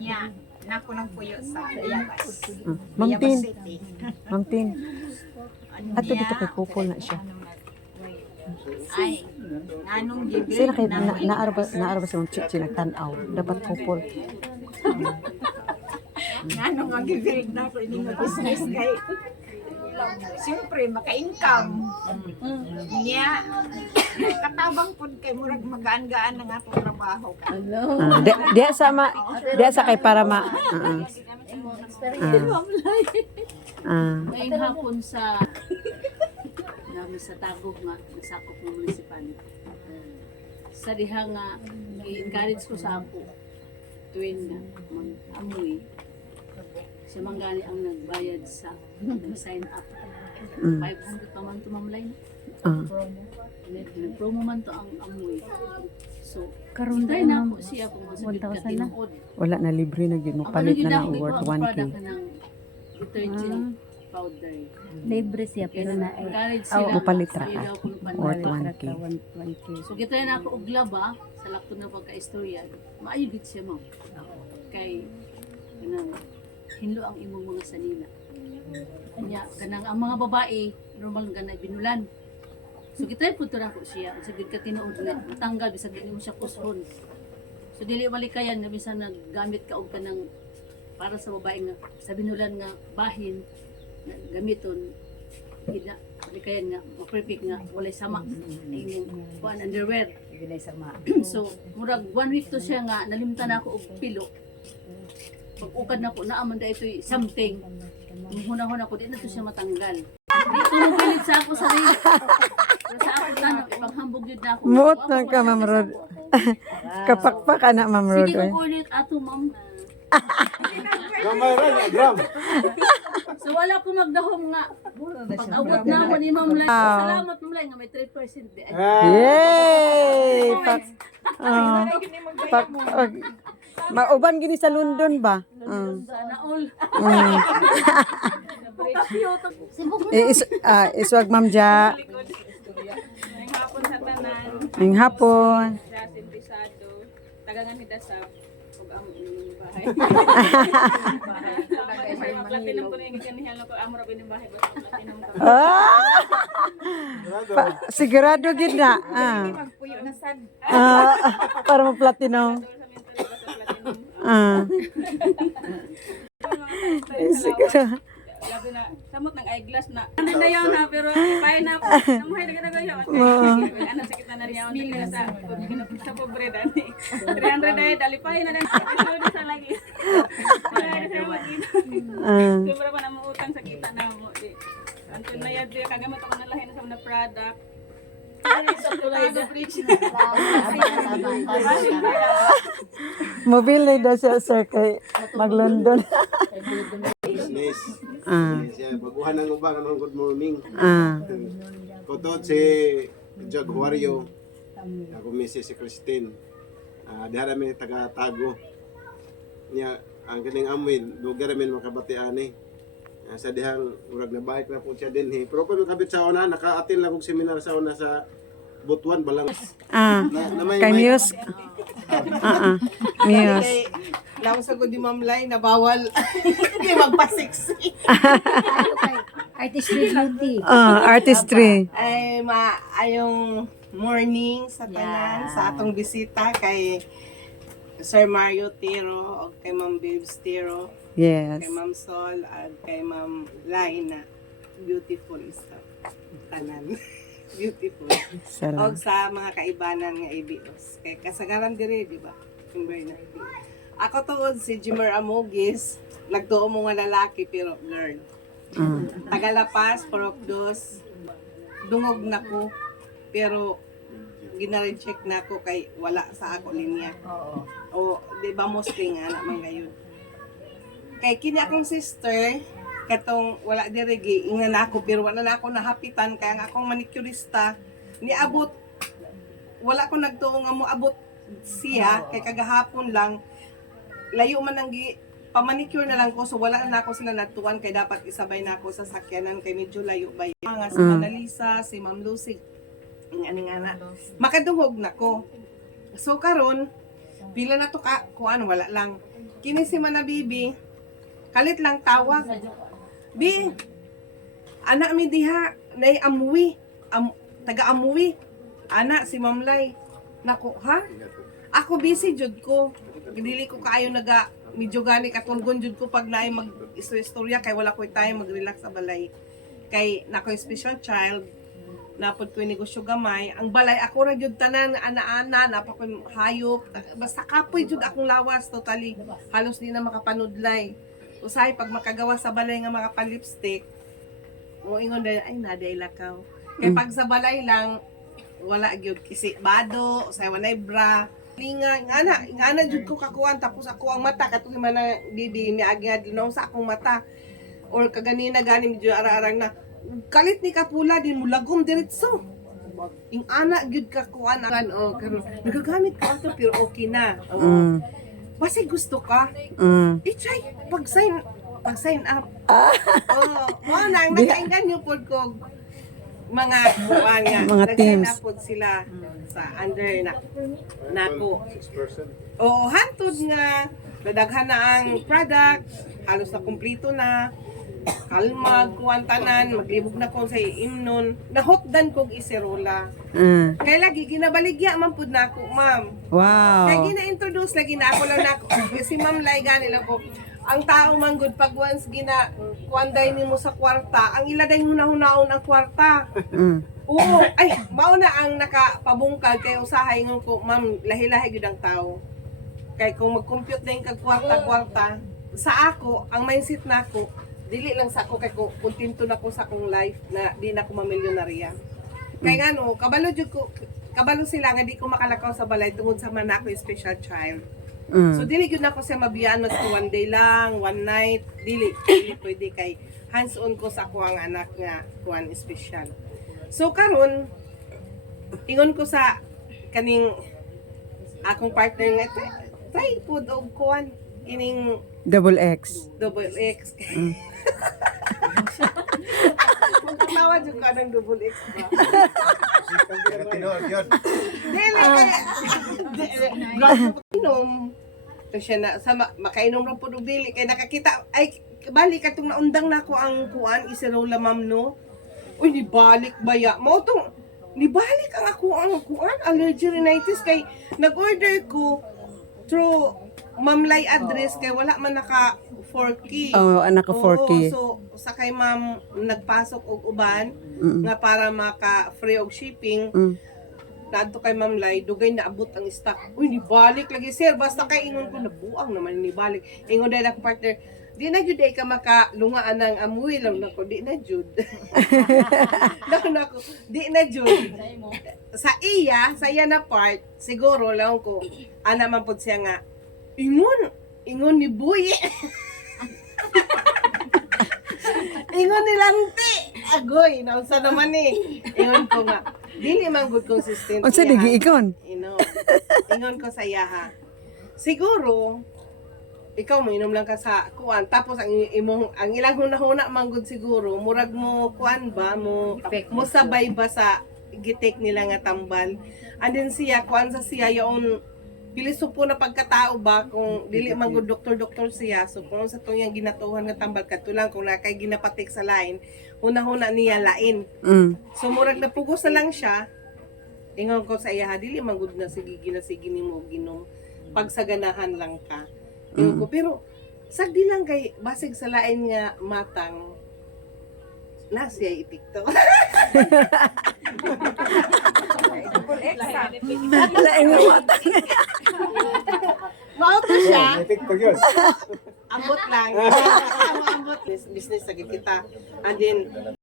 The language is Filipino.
Nya, nako ng puyo sa Ayabas. Ma'am Ayabas Tin, City. Ma'am Tin. Ato Nya, dito kay couple na siya. ay, nganong gibil Sino kay naarba sa mga chichi nagtanaw. Dapat couple. nganong ang gibil na ko ini nga business kay siyempre maka-income. Nya, katabang pud kay murag magaan-gaan ang atong trabaho. Diya sa kay para ma. Ngayong hapon sa namin sa Tagog nga, nasakop ng municipality. Sa diha nga, i-encourage ko sa ako, tuwing nga, mag-amoy, siya man gani ang nagbayad sa sign up. 500 pa man ito mamlay na. Promo man to ang amoy. So, hintay na ako siya kung masabit ka tinuod. Wala na libre na gid mo palit na ng worth 1K. Detergent powder. Libre siya pero na Encourage sila. Mapalit ra Ayaw daw kung worth pandalit. 1K. 1K. So kita na ako og laba sa lakto na pagka-istorya. Maayo gid siya mo. Kay kanang hinlo ang imong mga sanina. Kanya kanang ang mga babae normal nga na binulan. So kita pud ra ko siya. Sa gid ka tinuod nga matanggal bisag dili mo siya kushon. So dili malikayan nga bisan naggamit ka og kanang para sa babae nga sa binulan nga bahin na gamiton ina malikayan nga perfect nga walay sama imong kuan underwear. Gilay sama. So, murag 1 week to siya nga, nalimtan ako og pilo. Pag-ukad na ko, naaman da ito'y something. Hunahon ako, di na to siya matanggal. Dito mo pilit sa ako sa rin. Pero sa ako tanong, ipanghambog yun na ako. Muot na ka, Ma'am Rod. Kapakpak ka na, Ma'am Rod. Sige ko ulit ato, ma'am. Gamay ra nga gram. So, wala ko magdahom nga. Pag-abot na ako ni Ma'am Lai. Salamat, Ma'am Lai, nga may 3% di. Ay, Yay! Mauban gini sa London ba? sana all. Iswag Ma'am Ja. Ngayong hapon sa tanan, Ngayong hapon. sa Sintisado, tagangan hida sa ug ang bahay. Bahay. Platinum ko na yung ganihan ko amo ra bining bahay basta platinum ka. Sigurado gid na. Magpuyo na sad. Para mo platinum. Siguro. Labi na samot ng eyeglass na. Ano na yun ha pero pay na po. Namuhay na ganagoy. Ano sa kita na riyaw sa pobre dani. 300 ay dalipay na dan. Sulod sa lagi. Sobra pa na mo utang sa kita na mo. Anton na yad kagamot ako na lahi na sa mga product. Mobile na daw siya, sir, kay mag-London. Business. Siya baguhan ng ubang anong good morning. Kutod si Jaguario. Ako Mrs. si Christine. Diha namin taga Tago. Nya ang kaning amoy lugar namin makabatian eh. Sa dihang murag na bike na po siya din eh. Pero kung kabit sa una, naka-attend lang kong seminar sa una sa Butuan balang. Kay Muse. Muse. Lang sa di Ma'am Lai na bawal hindi magpa-sexy. Artistry beauty. Artistry. Ay ayong morning sa tanan sa atong bisita kay Sir Mario Tiro o kay Ma'am Babes Tiro, Yes. kay Ma'am Sol at kay Ma'am Lai na beautiful sa tanan. Beautiful. O Salamat. sa mga kaibanan nga IBOs. Kay kasagaran diri, di ba? Kimber na IB. Ako tuod si Jimmer Amogis, nagtuo mo nga lalaki pero girl. Tagalapas, Porokdos, dungog na ko, pero gina-reject na ko kay wala sa ako linya. O, di ba Muslim nga naman ngayon. Kay kini akong sister, katong wala dirigi, inga na ako, pero wala na ako nahapitan, kaya nga akong manicurista, niabot, wala ko nagtuo nga mo abot siya, kay kagahapon lang, layo man ang pamanicure na lang ko, so wala na ako sila natuan, kay dapat isabay na ako sa sakyanan, kay medyo layo ba yun. Nga si Manalisa, si Ma'am Lucy, nga na, makadungog na ko. So karon pila na to ka, kuan, wala lang. kini si Manabibi, kalit lang tawag. Bi, anak mi diha, nay amuwi, taga-amuwi. Anak, si Mamlay. Nako, ha? Ako busy jud ko. Dili ko kaayo medyo gani katulgon jud ko pag naay mag-istorya kay wala ko time mag-relax sa balay. Kay nako special child, napod ko negosyo gamay. Ang balay ako ra jud tanan ana-ana, napa ko hayop. Basta kapoy jud akong lawas totally. Halos di na makapanudlay. Usahay pag makagawa sa balay nga makapalipstick, mo ingon dahil ay naday lakaw. Kay pag sa balay lang wala gyud kisi bado, usay walay bra. Linga ngana jud ko kakuan tapos ako ang mata katong man na bibi miagi adlaw sa akong mata. Or kaganina gani medyo ara-arang na kalit ni kapula din mo lagom diretso. Ing ana gyud kakuan o karon nagagamit ko ato pero okay na. Oo. Basi gusto ka. I-try pag-sign up. Oh, mo nang nakaingan yung pod ko mga kuan nga. Mga Nag-sign teams. up pod sila sa under nako. 6%. Oo, hantod nga nadaghan na ang product, halos na kumpleto na. Kalmag, kuwan tanan, maglibog na ko sa imnon. Nahotdan kog isirola. Kaya lagi ginabaligya man pud nako, ma'am. Wow. Kaya gina-introduce lagi na ako lang nako. Si Ma'am Lai gani lang ko. Ang tao man good pag once kuanday nimo sa kwarta, ang iladay hunahunaon ang kwarta. Oo, ay mao na ang nakapabungkag kay usahay ngon ko, ma'am, lahi-lahi gyud ang tao. Kay kung mag-compute na yung kag-kwarta-kwarta, sa ako, ang mindset nako, dili lang sa ako kay ko kontento na ko sa akong life na di na ko mamilyonarya. Kay ngano, kabalo sila nga di ko makalakaw sa balay tungod sa man ako special child. So dili gyud nako siya mabiyaan mas one day lang, one night, dili pwede kay hands-on ko sa ako ang anak nga kuan special. So karon ingon ko sa kaning akong partner nga try food og kuan ining Double X. double X. Tawa jud ka ng double X ba? Tinood yun. Dili kay inom. To siya na sa makainom ra pud og dili kay nakakita ay balik katong naundang nako ang kuan isirola ma'am no. Uy nibalik baya mo tong nibalik ang ako ang kuan allergy rhinitis kay nag-order ko through Ma'am Lai address kay wala man naka 4K. Oh, anak ko 4K. So sa kay ma'am nagpasok og uban nga para maka free og shipping. Nadto kay Ma'am Lai dugay na abot ang stock. Uy ni balik lagi sir basta kay ingon ko nabuang naman ni balik. Ingon dai ako partner di na jud ka makalungaan ng amuy lang nako di na jud. Nako di na jud. Sa iya na part siguro lang ko ana man pud siya nga ingon ni Buy. Ingon ni Lanti. Agoy, naunsa naman ni. Ingon ko nga, dili man good consistent. Unsa digi ikon? Ingon ko sa iya ha. Siguro, ikaw mo inom lang ka sa kuan tapos ang ilang hunahuna man good siguro murag mo kuan ba mo sabay ba sa gitik nila nga tambal. And then siya kuan sa siya yaon pilisok po na pagkatao ba kung dili man gud doktor siya so kung sa tong yang ginatuhan nga tambal katulang kung nakay ginapatik sa lain una-una niya lain so murag napugos na lang siya ingon ko sa iya dili man gud na sige nimo ginom pagsaganahan lang ka ingon ko pero sagdi lang kay basig sa lain nga matang na siya ipikto. Lain nga mata. Mauto siya. TikTok yun. Ambot lang. Ambot. Business sa kita. And then,